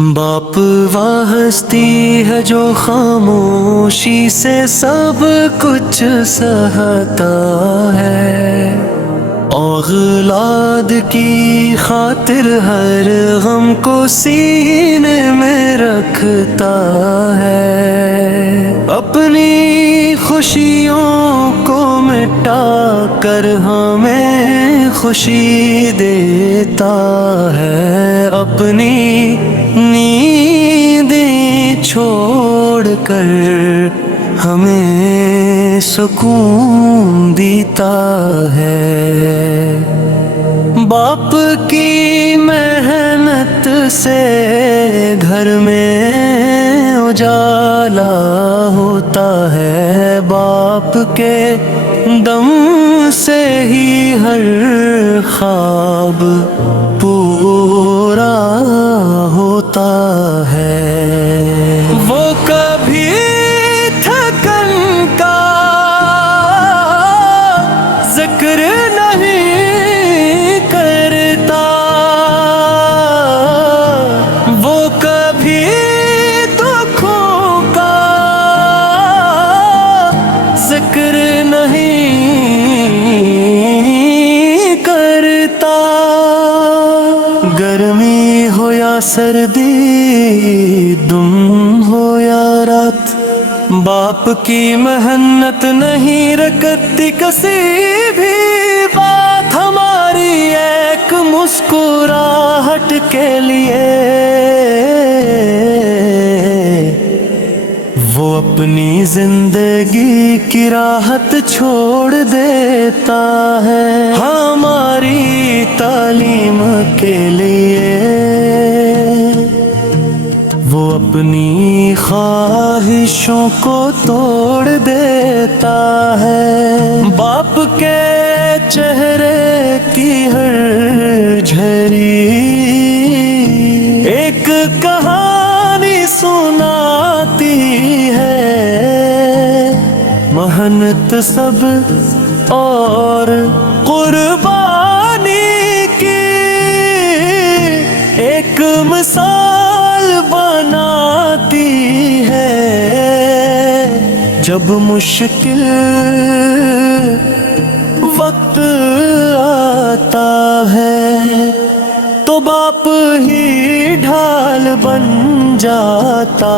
باپ وہ ہستی ہے جو خاموشی سے سب کچھ سہتا ہے، اولاد کی خاطر ہر غم کو سینے میں رکھتا ہے، اپنی خوشیوں کو مٹا کر ہمیں خوشی دیتا ہے، اپنی نیندیں چھوڑ کر ہمیں سکون دیتا ہے۔ باپ کی محنت سے گھر میں اجالا ہوتا ہے، باپ کے دم سے ہی ہر خواب پورا ہوتا ہے۔ وہ کبھی تھکن کا ذکر نہیں کرتا، وہ کبھی دکھوں کا ذکر نہیں کرتا، گرمی ہو یا سردی، دن ہو یا رات، باپ کی محنت نہیں رکتی کسی بھی بات ہماری ایک مسکراہٹ کے لیے، وہ اپنی زندگی کی راحت چھوڑ دیتا ہے ہماری تعلیم کے لیے، وہ اپنی خواہشوں کو توڑ دیتا ہے، باپ کے چہرے کی ہر جھری ایک کہانی سناتی ہے، محنت سب اور قربانی کی ایک مثال بناتی ہے، جب مشکل وقت آتا ہے تو باپ ہی ڈھال بن جاتا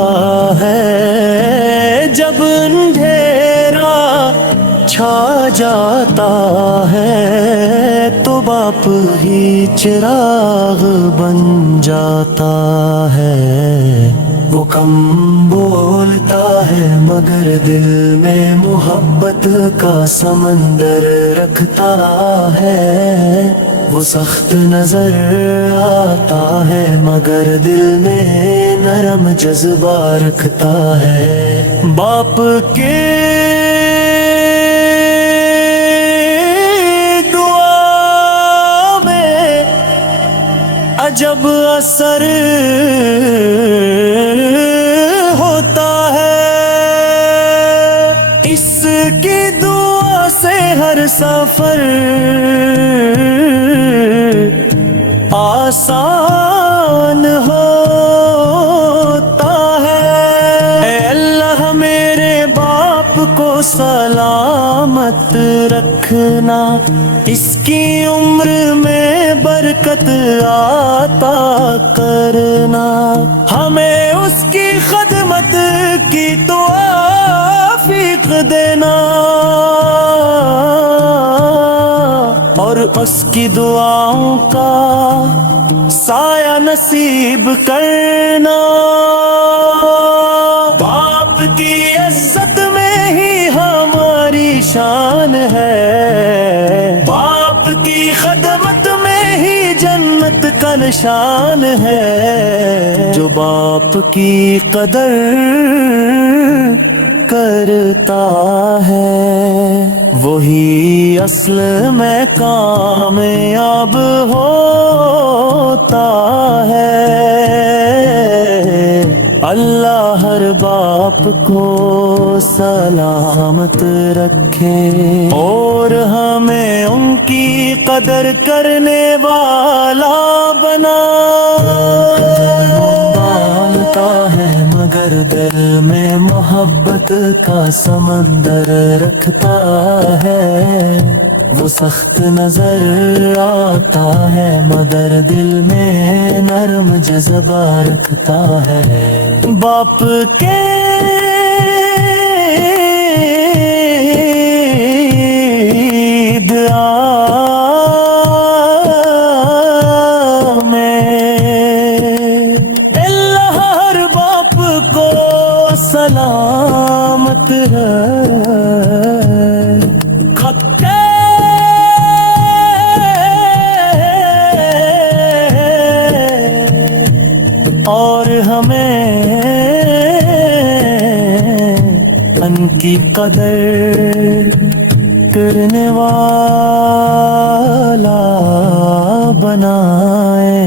ہے، جب اندھیرا چھا جاتا ہے تو باپ ہی چراغ بن جاتا ہے، وہ کم بولتا ہے مگر دل میں محبت کا سمندر رکھتا ہے، وہ سخت نظر آتا ہے مگر دل میں نرم جذبہ رکھتا ہے، باپ کے دعا میں عجب اثر ہوتا ہے، اس کی دعا سے ہر سفر آسان ہوتا ہے، اے اللہ میرے باپ کو سلامت رکھنا، اس کی عمر میں برکت عطا کرنا، ہمیں اس کی خدمت کی توفیق دینا، اور اس کی دعاؤں کا سایہ نصیب کرنا، باپ کی عزت میں ہی ہماری شان ہے، باپ کی خدمت میں ہی جنت کا نشان ہے، جو باپ کی قدر کرتا ہے وہی اصل میں کامیاب ہوتا ہے، اللہ ہر باپ کو سلامت رکھے اور ہمیں ان کی قدر کرنے والا بنا۔ مگر دل میں محبت کا سمندر رکھتا ہے، وہ سخت نظر آتا ہے مگر دل میں نرم جذبہ رکھتا ہے۔ باپ کے دعا میں اللہ ہر باپ کو سلامت رکھے، اور ہمیں ان کی قدر کرنے والا بنائے۔